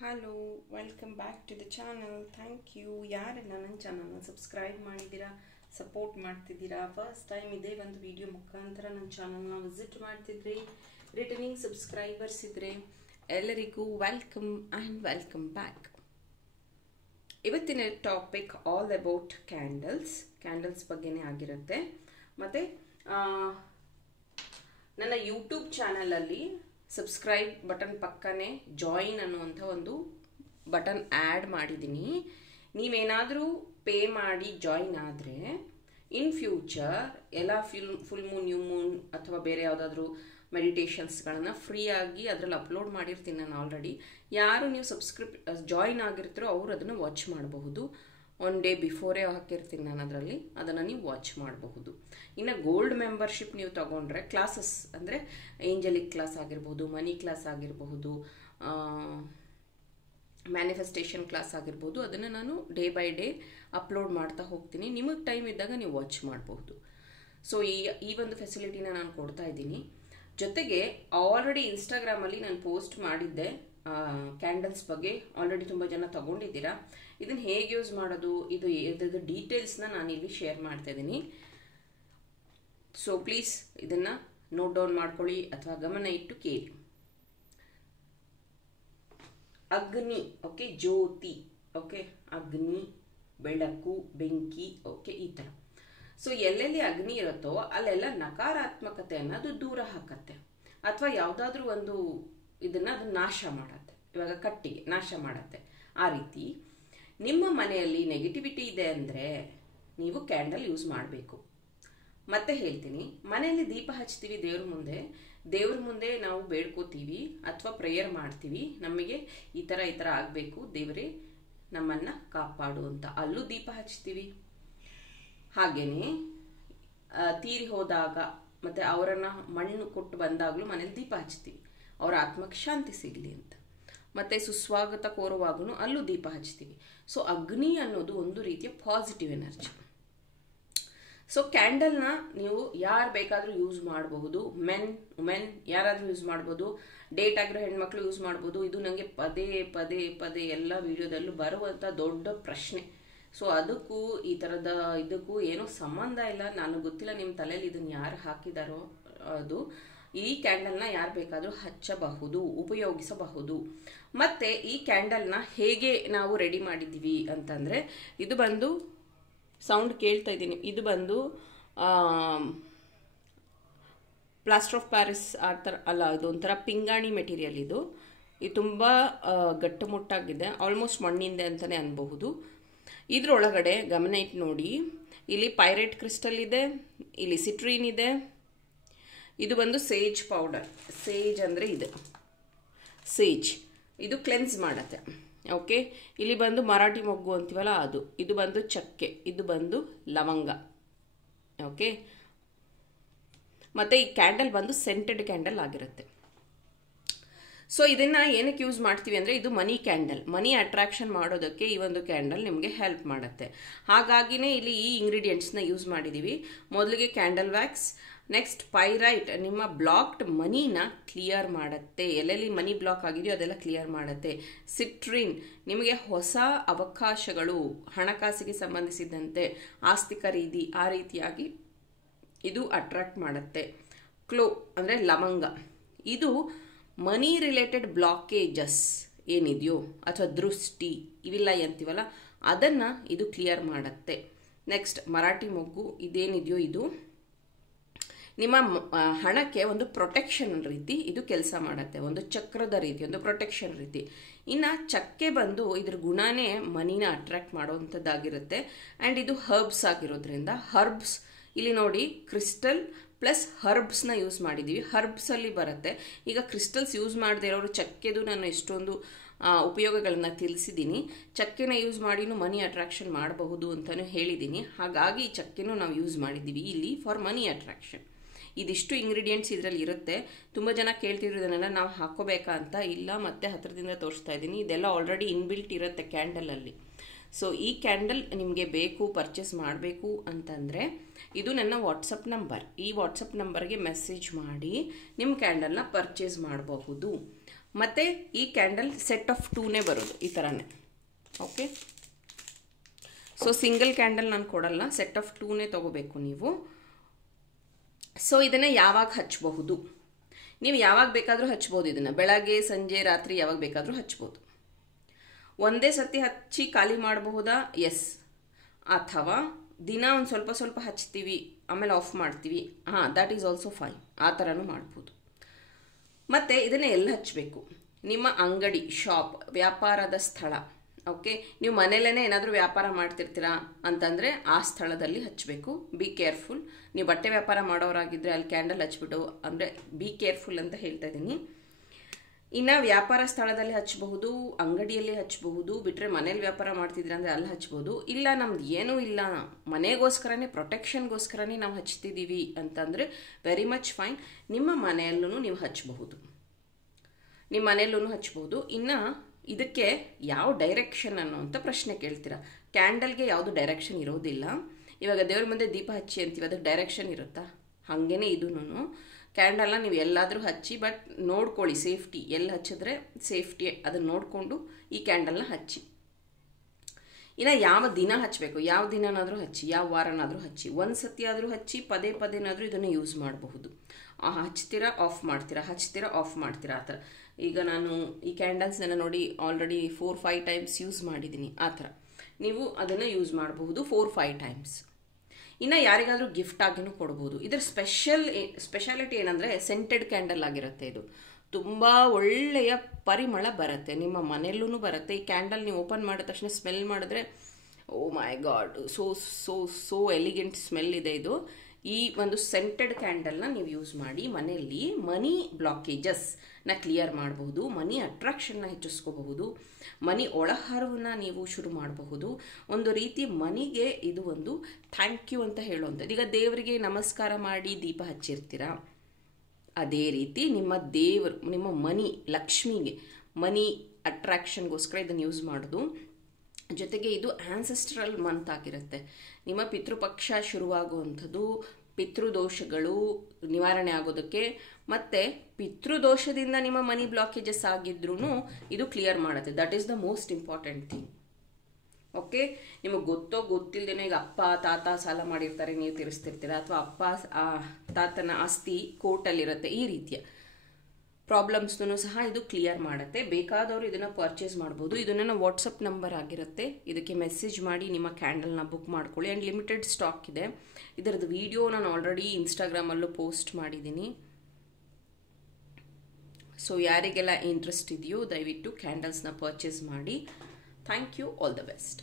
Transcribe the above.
Hello, welcome back to the channel. Thank you. ಯಾರೆಲ್ಲ ನನ್ನ ಚಾನಲ್ನ ಸಬ್ಸ್ಕ್ರೈಬ್ ಮಾಡಿದ್ದೀರಾ, ಸಪೋರ್ಟ್ ಮಾಡ್ತಿದ್ದೀರಾ, ಫಸ್ಟ್ ಟೈಮ್ ಇದೇ ಒಂದು ವಿಡಿಯೋ ಮುಖಾಂತರ ನನ್ನ ಚಾನಲ್ನ ವಿಸಿಟ್ ಮಾಡ್ತಿದ್ರಿ, ರಿಟರ್ನಿಂಗ್ ಸಬ್ಸ್ಕ್ರೈಬರ್ಸ್ ಇದ್ದರೆ ಎಲ್ಲರಿಗೂ ವೆಲ್ಕಮ್ ಆ್ಯಂಡ್ ವೆಲ್ಕಮ್ ಬ್ಯಾಕ್. ಇವತ್ತಿನ ಟಾಪಿಕ್ ಆಲ್ ಅಬೌಟ್ ಕ್ಯಾಂಡಲ್ಸ್ ಬಗ್ಗೆನೇ ಆಗಿರುತ್ತೆ. ಮತ್ತು ನನ್ನ ಯೂಟ್ಯೂಬ್ ಚಾನಲಲ್ಲಿ ಸಬ್ಸ್ಕ್ರೈಬ್ ಬಟನ್ ಪಕ್ಕನೇ ಜಾಯಿನ್ ಅನ್ನುವಂಥ ಒಂದು ಬಟನ್ ಆ್ಯಡ್ ಮಾಡಿದ್ದೀನಿ. ನೀವೇನಾದರೂ ಪೇ ಮಾಡಿ ಜಾಯಿನ್ ಆದರೆ ಇನ್ ಫ್ಯೂಚರ್ ಎಲ್ಲ ಫುಲ್ ಮೂನ್, ನ್ಯೂ ಮೂನ್ ಅಥವಾ ಬೇರೆ ಯಾವುದಾದ್ರೂ ಮೆಡಿಟೇಷನ್ಸ್ಗಳನ್ನು ಫ್ರೀಯಾಗಿ ಅದರಲ್ಲಿ ಅಪ್ಲೋಡ್ ಮಾಡಿರ್ತೀನಿ ನಾನು ಆಲ್ರೆಡಿ. ಯಾರು ನೀವು ಜಾಯಿನ್ ಆಗಿರ್ತೀರೋ ಅವರು ಅದನ್ನು ವಾಚ್ ಮಾಡಬಹುದು. ಒನ್ ಡೇ ಬಿಫೋರೇ ಹಾಕಿರ್ತೀನಿ ನಾನು ಅದರಲ್ಲಿ, ಅದನ್ನು ನೀವು ವಾಚ್ ಮಾಡಬಹುದು. ಇನ್ನು ಗೋಲ್ಡ್ ಮೆಂಬರ್ಶಿಪ್ ನೀವು ತಗೊಂಡ್ರೆ ಕ್ಲಾಸಸ್ ಅಂದರೆ ಏಂಜಲಿಕ್ ಕ್ಲಾಸ್ ಆಗಿರ್ಬೋದು, ಮನಿ ಕ್ಲಾಸ್ ಆಗಿರಬಹುದು, ಮ್ಯಾನಿಫೆಸ್ಟೇಷನ್ ಕ್ಲಾಸ್ ಆಗಿರ್ಬೋದು, ಅದನ್ನು ನಾನು ಡೇ ಬೈ ಡೇ ಅಪ್ಲೋಡ್ ಮಾಡ್ತಾ ಹೋಗ್ತೀನಿ. ನಿಮಗೆ ಟೈಮ್ ಇದ್ದಾಗ ನೀವು ವಾಚ್ ಮಾಡಬಹುದು. ಸೊ ಈ ಒಂದು ಫೆಸಿಲಿಟಿನ ನಾನು ಕೊಡ್ತಾ ಇದ್ದೀನಿ. ಜೊತೆಗೆ ಆಲ್ರೆಡಿ ಇನ್ಸ್ಟಾಗ್ರಾಮಲ್ಲಿ ನಾನು ಪೋಸ್ಟ್ ಮಾಡಿದ್ದೆ ಕ್ಯಾಂಡಲ್ಸ್ ಬಗ್ಗೆ. ಆಲ್ರೆಡಿ ತುಂಬ ಜನ ತಗೊಂಡಿದ್ದೀರಾ. ಇದನ್ನು ಹೇಗೆ ಯೂಸ್ ಮಾಡೋದು, ಇದ್ರದ್ದು ಡೀಟೇಲ್ಸ್ನ ನಾನು ಇಲ್ಲಿ ಶೇರ್ ಮಾಡ್ತಾ ಇದ್ದೀನಿ. ಸೊ ಪ್ಲೀಸ್ ಇದನ್ನು ನೋಟ್ ಡೌನ್ ಮಾಡ್ಕೊಳ್ಳಿ ಅಥವಾ ಗಮನ ಇಟ್ಟು ಕೇಳಿ. ಅಗ್ನಿ, ಓಕೆ, ಜ್ಯೋತಿ, ಓಕೆ, ಅಗ್ನಿ, ಬೆಳಕು, ಬೆಂಕಿ, ಓಕೆ, ಈ ಥರ. ಸೊ ಎಲ್ಲೆಲ್ಲಿ ಅಗ್ನಿ ಇರುತ್ತೋ ಅಲ್ಲೆಲ್ಲ ನಕಾರಾತ್ಮಕತೆ ಅನ್ನೋದು ದೂರ ಹಾಕತ್ತೆ, ಅಥವಾ ಯಾವುದಾದ್ರೂ ಒಂದು ಇದನ್ನು ಅದು ನಾಶ ಮಾಡತ್ತೆ. ಇವಾಗ ಕಟ್ಟಿಗೆ ನಾಶ ಮಾಡತ್ತೆ. ಆ ರೀತಿ ನಿಮ್ಮ ಮನೆಯಲ್ಲಿ ನೆಗೆಟಿವಿಟಿ ಇದೆ ಅಂದರೆ ನೀವು ಕ್ಯಾಂಡಲ್ ಯೂಸ್ ಮಾಡಬೇಕು. ಮತ್ತೆ ಹೇಳ್ತೀನಿ, ಮನೆಯಲ್ಲಿ ದೀಪ ಹಚ್ತೀವಿ ದೇವ್ರ ಮುಂದೆ ನಾವು ಬೇಡ್ಕೋತೀವಿ ಅಥವಾ ಪ್ರೇಯರ್ ಮಾಡ್ತೀವಿ, ನಮಗೆ ಈ ಥರ ಆಗಬೇಕು, ದೇವರೇ ನಮ್ಮನ್ನು ಕಾಪಾಡು ಅಂತ. ಅಲ್ಲೂ ದೀಪ ಹಚ್ತೀವಿ. ಹಾಗೇನೆ ತೀರಿ ಹೋದಾಗ ಮತ್ತು ಅವರನ್ನು ಮಣ್ಣು ಕೊಟ್ಟು ಬಂದಾಗಲೂ ಮನೇಲಿ ದೀಪ ಹಚ್ತೀವಿ, ಅವರ ಆತ್ಮಕ್ಕೆ ಶಾಂತಿ ಸಿಗಲಿ ಅಂತ. ಮತ್ತು ಸುಸ್ವಾಗತ ಕೋರುವಾಗೂ ಅಲ್ಲೂ ದೀಪ ಹಚ್ತೀವಿ. ಸೊ ಅಗ್ನಿ ಅನ್ನೋದು ಒಂದು ರೀತಿಯ ಪಾಸಿಟಿವ್ ಎನರ್ಜಿ. ಸೊ ಕ್ಯಾಂಡಲ್ನ ನೀವು ಯಾರು ಬೇಕಾದರೂ ಯೂಸ್ ಮಾಡಬಹುದು. ವುಮೆನ್ ಯಾರಾದರೂ ಯೂಸ್ ಮಾಡ್ಬೋದು. ಡೇಟ್ ಆಗಿರೋ ಹೆಣ್ಮಕ್ಳು ಯೂಸ್ ಮಾಡ್ಬೋದು. ಇದು ನನಗೆ ಪದೇ ಎಲ್ಲ ವಿಡಿಯೋದಲ್ಲೂ ಬರುವಂಥ ದೊಡ್ಡ ಪ್ರಶ್ನೆ. ಸೊ ಅದಕ್ಕೂ ಈ ಥರದ ಇದಕ್ಕೂ ಏನೋ ಸಂಬಂಧ ಇಲ್ಲ. ನನಗೆ ಗೊತ್ತಿಲ್ಲ ನಿಮ್ಮ ತಲೆಯಲ್ಲಿ ಇದನ್ನು ಯಾರು ಹಾಕಿದಾರೋ. ಅದು ಈ ಕ್ಯಾಂಡಲ್ನ ಯಾರು ಬೇಕಾದರೂ ಹಚ್ಚಬಹುದು, ಉಪಯೋಗಿಸಬಹುದು. ಮತ್ತು ಈ ಕ್ಯಾಂಡಲ್ನ ಹೇಗೆ ನಾವು ರೆಡಿ ಮಾಡಿದ್ದೀವಿ ಅಂತಂದರೆ, ಇದು ಬಂದು ಸೌಂಡ್ ಕೇಳ್ತಾ ಇದ್ದೀನಿ, ಇದು ಬಂದು ಪ್ಲಾಸ್ಟರ್ ಆಫ್ ಪ್ಯಾರಿಸ್ ಆ ಥರ ಅಲ್ಲ, ಇದು ಒಂಥರ ಪಿಂಗಾಣಿ ಮೆಟೀರಿಯಲ್. ಇದು ತುಂಬ ಗಟ್ಟುಮುಟ್ಟಾಗಿದೆ, ಆಲ್ಮೋಸ್ಟ್ ಮಣ್ಣಿಂದೆ ಅಂತಲೇ ಅನ್ಬಹುದು. ಇದರೊಳಗಡೆ ಗಮನ ಇಟ್ಟು ನೋಡಿ, ಇಲ್ಲಿ ಪೈರೇಟ್ ಕ್ರಿಸ್ಟಲ್ ಇದೆ, ಇಲ್ಲಿ ಸಿಟ್ರೀನ್ ಇದೆ, ಇದು ಬಂದು ಸೇಜ್ ಪೌಡರ್. ಸೇಜ್ ಅಂದರೆ ಸೇಜ್, ಇದು ಕ್ಲೆನ್ಸ್ ಮಾಡತ್ತೆ. ಓಕೆ, ಇಲ್ಲಿ ಬಂದು ಮರಾಠಿ ಮೊಗ್ಗು ಅಂತೀವಲ್ಲ ಅದು, ಇದು ಬಂದು ಚಕ್ಕೆ, ಇದು ಬಂದು ಲವಂಗ. ಓಕೆ, ಮತ್ತು ಈ ಕ್ಯಾಂಡಲ್ ಬಂದು ಸೆಂಟೆಡ್ ಕ್ಯಾಂಡಲ್ ಆಗಿರುತ್ತೆ. ಸೊ ಇದನ್ನು ಏನಕ್ಕೆ ಯೂಸ್ ಮಾಡ್ತೀವಿ ಅಂದರೆ, ಇದು ಮನಿ ಅಟ್ರಾಕ್ಷನ್ ಮಾಡೋದಕ್ಕೆ ಈ ಒಂದು ಕ್ಯಾಂಡಲ್ ನಿಮಗೆ ಹೆಲ್ಪ್ ಮಾಡುತ್ತೆ. ಹಾಗಾಗಿನೇ ಇಲ್ಲಿ ಈ ಇಂಗ್ರೀಡಿಯೆಂಟ್ಸ್ನ ಯೂಸ್ ಮಾಡಿದ್ದೀವಿ. ಮೊದಲಿಗೆ ಕ್ಯಾಂಡಲ್ ವ್ಯಾಕ್ಸ್, ನೆಕ್ಸ್ಟ್ ಪೈರೈಟ್ ನಿಮ್ಮ ಬ್ಲಾಕ್ಡ್ ಮನಿನ ಕ್ಲಿಯರ್ ಮಾಡುತ್ತೆ. ಎಲ್ಲೆಲ್ಲಿ ಮನಿ ಬ್ಲಾಕ್ ಆಗಿದೆಯೋ ಅದೆಲ್ಲ ಕ್ಲಿಯರ್ ಮಾಡುತ್ತೆ. ಸಿಟ್ರಿನ್ ನಿಮಗೆ ಹೊಸ ಅವಕಾಶಗಳು, ಹಣಕಾಸಿಗೆ ಸಂಬಂಧಿಸಿದಂತೆ ಆಸ್ತಿ ಖರೀದಿ ಆ ರೀತಿಯಾಗಿ ಇದು ಅಟ್ರಾಕ್ಟ್ ಮಾಡುತ್ತೆ. ಕ್ಲೋ ಅಂದರೆ ಲವಂಗ, ಇದು ಮನಿ ರಿಲೇಟೆಡ್ ಬ್ಲಾಕೇಜಸ್ ಏನಿದೆಯೋ ಅಥವಾ ದೃಷ್ಟಿ ಇವಿಲ್ಲ ಅಂತೀವಲ್ಲ ಅದನ್ನು ಇದು ಕ್ಲಿಯರ್ ಮಾಡುತ್ತೆ. ನೆಕ್ಸ್ಟ್ ಮರಾಠಿ ಮೊಗ್ಗು, ಇದೇನಿದೆಯೋ ಇದು ನಿಮ್ಮ ಹಣಕ್ಕೆ ಒಂದು ಪ್ರೊಟೆಕ್ಷನ್ ರೀತಿ ಇದು ಕೆಲಸ ಮಾಡುತ್ತೆ, ಒಂದು ಚಕ್ರದ ರೀತಿ, ಒಂದು ಪ್ರೊಟೆಕ್ಷನ್ ರೀತಿ. ಇನ್ನು ಚಕ್ಕೆ ಬಂದು ಇದ್ರ ಗುಣನೇ ಮನಿನ ಅಟ್ರಾಕ್ಟ್ ಮಾಡುವಂಥದ್ದಾಗಿರುತ್ತೆ. ಆ್ಯಂಡ್ ಇದು ಹರ್ಬ್ಸ್ ಆಗಿರೋದ್ರಿಂದ ಹರ್ಬ್ಸ್ ಇಲ್ಲಿ ನೋಡಿ, ಕ್ರಿಸ್ಟಲ್ ಪ್ಲಸ್ ಹರ್ಬ್ಸ್ನ ಯೂಸ್ ಮಾಡಿದ್ದೀವಿ. ಹರ್ಬ್ಸಲ್ಲಿ ಬರುತ್ತೆ. ಈಗ ಕ್ರಿಸ್ಟಲ್ಸ್ ಯೂಸ್ ಮಾಡದೇ ಇರೋರು ಚಕ್ಕೆದು ನಾನು ಎಷ್ಟೊಂದು ಉಪಯೋಗಗಳನ್ನು ತಿಳಿಸಿದ್ದೀನಿ. ಚಕ್ಕೆನ ಯೂಸ್ ಮಾಡಿನೂ ಮನಿ ಅಟ್ರಾಕ್ಷನ್ ಮಾಡಬಹುದು ಅಂತಲೂ ಹೇಳಿದ್ದೀನಿ. ಹಾಗಾಗಿ ಈ ಚಕ್ಕೆನೂ ನಾವು ಯೂಸ್ ಮಾಡಿದ್ದೀವಿ ಇಲ್ಲಿ ಫಾರ್ ಮನಿ ಅಟ್ರಾಕ್ಷನ್. ಇದಿಷ್ಟು ಇಂಗ್ರೀಡಿಯೆಂಟ್ಸ್ ಇದರಲ್ಲಿ ಇರುತ್ತೆ. ತುಂಬ ಜನ ಕೇಳ್ತಿರೋದನ್ನೆಲ್ಲ ನಾವು ಹಾಕೋಬೇಕಾ ಅಂತ. ಇಲ್ಲ, ಮತ್ತೆ ಹತ್ತಿರದಿಂದ ತೋರಿಸ್ತಾ ಇದ್ದೀನಿ. ಇದೆಲ್ಲ ಆಲ್ರೆಡಿ ಇನ್ಬಿಲ್ಟ್ ಇರುತ್ತೆ ಕ್ಯಾಂಡಲಲ್ಲಿ. ಸೊ ಈ ಕ್ಯಾಂಡಲ್ ನಿಮಗೆ ಬೇಕು, ಪರ್ಚೇಸ್ ಮಾಡಬೇಕು ಅಂತಂದರೆ ಇದು ನನ್ನ ವಾಟ್ಸಪ್ ನಂಬರ್. ಈ ವಾಟ್ಸಪ್ ನಂಬರ್ಗೆ ಮೆಸೇಜ್ ಮಾಡಿ ನಿಮ್ಮ ಕ್ಯಾಂಡಲ್ನ ಪರ್ಚೇಸ್ ಮಾಡಬಹುದು. ಮತ್ತು ಈ ಕ್ಯಾಂಡಲ್ ಸೆಟ್ ಆಫ್ 2ನೇ ಬರೋದು ಈ ಥರನೇ. ಓಕೆ, ಸೊ ಸಿಂಗಲ್ ಕ್ಯಾಂಡಲ್ ನಾನು ಕೊಡಲ್ಲ, ಸೆಟ್ ಆಫ್ 2ನೇ ತೊಗೋಬೇಕು ನೀವು. ಸೊ ಇದನ್ನು ಯಾವಾಗ ಹಚ್ಚಬಹುದು? ನೀವು ಯಾವಾಗ ಬೇಕಾದರೂ ಹಚ್ಬೋದು. ಇದನ್ನು ಬೆಳಗ್ಗೆ, ಸಂಜೆ, ರಾತ್ರಿ ಯಾವಾಗ ಬೇಕಾದರೂ ಹಚ್ಬೋದು. ಒಂದೇ ಸತಿ ಹಚ್ಚಿ ಖಾಲಿ ಮಾಡಬಹುದಾ? ಎಸ್. ಅಥವಾ ದಿನ ಒಂದು ಸ್ವಲ್ಪ ಸ್ವಲ್ಪ ಹಚ್ತೀವಿ ಆಮೇಲೆ ಆಫ್ ಮಾಡ್ತೀವಿ, ಹಾಂ, ದ್ಯಾಟ್ ಈಸ್ ಆಲ್ಸೋ ಫೈನ್. ಆ ಥರನೂ ಮಾಡ್ಬೋದು. ಮತ್ತು ಇದನ್ನು ಎಲ್ಲಿ ಹಚ್ಚಬೇಕು? ನಿಮ್ಮ ಅಂಗಡಿ, ಶಾಪ್, ವ್ಯಾಪಾರದ ಸ್ಥಳ. ಓಕೆ, ನೀವು ಮನೇಲೇ ಏನಾದರೂ ವ್ಯಾಪಾರ ಮಾಡ್ತಿರ್ತೀರಾ ಅಂತಂದರೆ ಆ ಸ್ಥಳದಲ್ಲಿ ಹಚ್ಚಬೇಕು. Be careful. ನೀವು ಬಟ್ಟೆ ವ್ಯಾಪಾರ ಮಾಡೋರಾಗಿದ್ದರೆ ಅಲ್ಲಿ ಕ್ಯಾಂಡಲ್ ಹಚ್ಬಿಟ್ಟು, ಅಂದರೆ ಬಿ ಕೇರ್ಫುಲ್ ಅಂತ ಹೇಳ್ತಾ ಇದ್ದೀನಿ. ಇನ್ನು ವ್ಯಾಪಾರ ಸ್ಥಳದಲ್ಲಿ ಹಚ್ಚಬಹುದು, ಅಂಗಡಿಯಲ್ಲಿ ಹಚ್ಚಬಹುದು. ಬಿಟ್ಟರೆ ಮನೇಲಿ ವ್ಯಾಪಾರ ಮಾಡ್ತಿದ್ರೆ ಅಂದರೆ ಅಲ್ಲಿ ಹಚ್ಬೋದು. ಇಲ್ಲ ನಮ್ದು ಏನೂ ಇಲ್ಲ, ಮನೆಗೋಸ್ಕರನೇ, ಪ್ರೊಟೆಕ್ಷನ್ಗೋಸ್ಕರನೇ ನಾವು ಹಚ್ತಿದ್ದೀವಿ ಅಂತಂದರೆ ವೆರಿ ಮಚ್ ಫೈನ್. ನಿಮ್ಮ ಮನೆಯಲ್ಲೂ ನೀವು ಹಚ್ಚಬಹುದು, ನಿಮ್ಮ ಮನೆಯಲ್ಲೂ ಹಚ್ಬೋದು. ಇನ್ನು ಇದಕ್ಕೆ ಯಾವ ಡೈರೆಕ್ಷನ್ ಅನ್ನೋಂಥ ಪ್ರಶ್ನೆ ಕೇಳ್ತೀರಾ. ಕ್ಯಾಂಡಲ್ಗೆ ಯಾವುದು ಡೈರೆಕ್ಷನ್ ಇರೋದಿಲ್ಲ. ಇವಾಗ ದೇವ್ರ ಮುಂದೆ ದೀಪ ಹಚ್ಚಿ ಅಂತೀವಿ, ಅದಕ್ಕೆ ಡೈರೆಕ್ಷನ್ ಇರುತ್ತಾ? ಹಾಗೇ ಇದೂ ಕ್ಯಾಂಡಲ್ನ ನೀವು ಎಲ್ಲಾದರೂ ಹಚ್ಚಿ, ಬಟ್ ನೋಡ್ಕೊಳ್ಳಿ ಸೇಫ್ಟಿ. ಎಲ್ಲಿ ಹಚ್ಚಿದ್ರೆ ಸೇಫ್ಟಿ ಅದನ್ನು ನೋಡಿಕೊಂಡು ಈ ಕ್ಯಾಂಡಲ್ನ ಹಚ್ಚಿ. ಇನ್ನು ಯಾವ ದಿನ ಹಚ್ಚಬೇಕು? ಯಾವ ದಿನನಾದರೂ ಹಚ್ಚಿ, ಯಾವ ವಾರನಾದರೂ ಹಚ್ಚಿ, ಒಂದು ಸತಿ ಆದರೂ ಹಚ್ಚಿ, ಪದೇ ಪದೇನಾದರೂ ಇದನ್ನು ಯೂಸ್ ಮಾಡಬಹುದು. ಹಚ್ತೀರಾ, ಆಫ್ ಮಾಡ್ತೀರಾ, ಹಚ್ತೀರಾ, ಆಫ್ ಮಾಡ್ತೀರಾ, ಆ ಥರ. ಈಗ ನಾನು ಈ ಕ್ಯಾಂಡಲ್ಸ್ನೆಲ್ಲ ನೋಡಿ ಆಲ್ರೆಡಿ 4-5 ಟೈಮ್ಸ್ ಯೂಸ್ ಮಾಡಿದ್ದೀನಿ. ಆ ಥರ ನೀವು ಅದನ್ನು ಯೂಸ್ ಮಾಡಬಹುದು 4-5 ಟೈಮ್ಸ್. ಇನ್ನು ಯಾರಿಗಾದರೂ ಗಿಫ್ಟ್ ಆಗಿನೂ ಕೊಡ್ಬೋದು. ಇದರ ಸ್ಪೆಷಾಲಿಟಿ ಏನಂದರೆ ಸೆಂಟೆಡ್ ಕ್ಯಾಂಡಲ್ ಆಗಿರುತ್ತೆ. ಇದು ತುಂಬ ಒಳ್ಳೆಯ ಪರಿಮಳ ಬರುತ್ತೆ, ನಿಮ್ಮ ಮನೆಯಲ್ಲೂ ಬರುತ್ತೆ. ಈ ಕ್ಯಾಂಡಲ್ ನೀವು ಓಪನ್ ಮಾಡಿದ ತಕ್ಷಣ ಸ್ಮೆಲ್ ಮಾಡಿದ್ರೆ, oh my god, so so so elegant smell ಇದೆ ಇದು. ಈ ಒಂದು ಸೆಂಟೆಡ್ ಕ್ಯಾಂಡಲ್ನ ನೀವು ಯೂಸ್ ಮಾಡಿ ಮನೆಯಲ್ಲಿ ಮನಿ ಬ್ಲಾಕೇಜಸ್ನ ಕ್ಲಿಯರ್ ಮಾಡಬಹುದು, ಮನಿ ಅಟ್ರಾಕ್ಷನ್ನ ಹೆಚ್ಚಿಸ್ಕೋಬಹುದು, ಮನಿ ಒಳಹರಿವನ್ನ ನೀವು ಶುರು ಮಾಡಬಹುದು. ಒಂದು ರೀತಿ ಮನಿಗೆ ಇದು ಒಂದು ಥ್ಯಾಂಕ್ ಯು ಅಂತ ಹೇಳುವಂಥದ್ದು. ಈಗ ದೇವರಿಗೆ ನಮಸ್ಕಾರ ಮಾಡಿ ದೀಪ ಹಚ್ಚಿರ್ತೀರಾ, ಅದೇ ರೀತಿ ನಿಮ್ಮ ದೇವರು, ನಿಮ್ಮ ಮನಿ, ಲಕ್ಷ್ಮಿಗೆ ಮನಿ ಅಟ್ರಾಕ್ಷನ್ಗೋಸ್ಕರ ಇದನ್ನು ಯೂಸ್ ಮಾಡೋದು. ಜೊತೆಗೆ ಇದು ಆನ್ಸೆಸ್ಟ್ರಲ್ ಮಂತ್ ಆಗಿರುತ್ತೆ. ನಿಮ್ಮ ಪಿತೃಪಕ್ಷ ಶುರುವಾಗುವಂಥದ್ದು, ಪಿತೃದೋಷಗಳು ನಿವಾರಣೆ ಆಗೋದಕ್ಕೆ, ಮತ್ತು ಪಿತೃದೋಷದಿಂದ ನಿಮ್ಮ ಮನಿ ಬ್ಲಾಕೇಜಸ್ ಆಗಿದ್ರೂ ಇದು ಕ್ಲಿಯರ್ ಮಾಡುತ್ತೆ. That is the most important thing. Okay, ನಿಮಗೆ ಗೊತ್ತೋ ಗೊತ್ತಿಲ್ಲದೇನೋ ಈಗ ಅಪ್ಪ ತಾತ ಸಾಲ ಮಾಡಿರ್ತಾರೆ, ನೀವು ತೀರಿಸ್ತಿರ್ತೀರ, ಅಥವಾ ಅಪ್ಪ ತಾತನ ಆಸ್ತಿ ಕೋರ್ಟಲ್ಲಿರುತ್ತೆ. ಈ ರೀತಿಯ ಪ್ರಾಬ್ಲಮ್ಸ್ನೂ ಸಹ ಇದು ಕ್ಲಿಯರ್ ಮಾಡುತ್ತೆ. ಬೇಕಾದವರು ಇದನ್ನು ಪರ್ಚೇಸ್ ಮಾಡ್ಬೋದು. ಇದು ನನ್ನ ವಾಟ್ಸಪ್ ನಂಬರ್ ಆಗಿರುತ್ತೆ. ಇದಕ್ಕೆ ಮೆಸೇಜ್ ಮಾಡಿ ನಿಮ್ಮ ಕ್ಯಾಂಡಲ್ನ ಬುಕ್ ಮಾಡ್ಕೊಳ್ಳಿ. ಆ್ಯಂಡ್ ಲಿಮಿಟೆಡ್ ಸ್ಟಾಕ್ ಇದೆ. ಇದರದ್ದು ವಿಡಿಯೋ ನಾನು ಆಲ್ರೆಡಿ ಇನ್ಸ್ಟಾಗ್ರಾಮಲ್ಲೂ ಪೋಸ್ಟ್ ಮಾಡಿದ್ದೀನಿ. ಸೊ ಯಾರಿಗೆಲ್ಲ ಇಂಟ್ರೆಸ್ಟ್ ಇದೆಯೋ ದಯವಿಟ್ಟು ಕ್ಯಾಂಡಲ್ಸ್ನ ಪರ್ಚೇಸ್ ಮಾಡಿ. Thank you, all the best.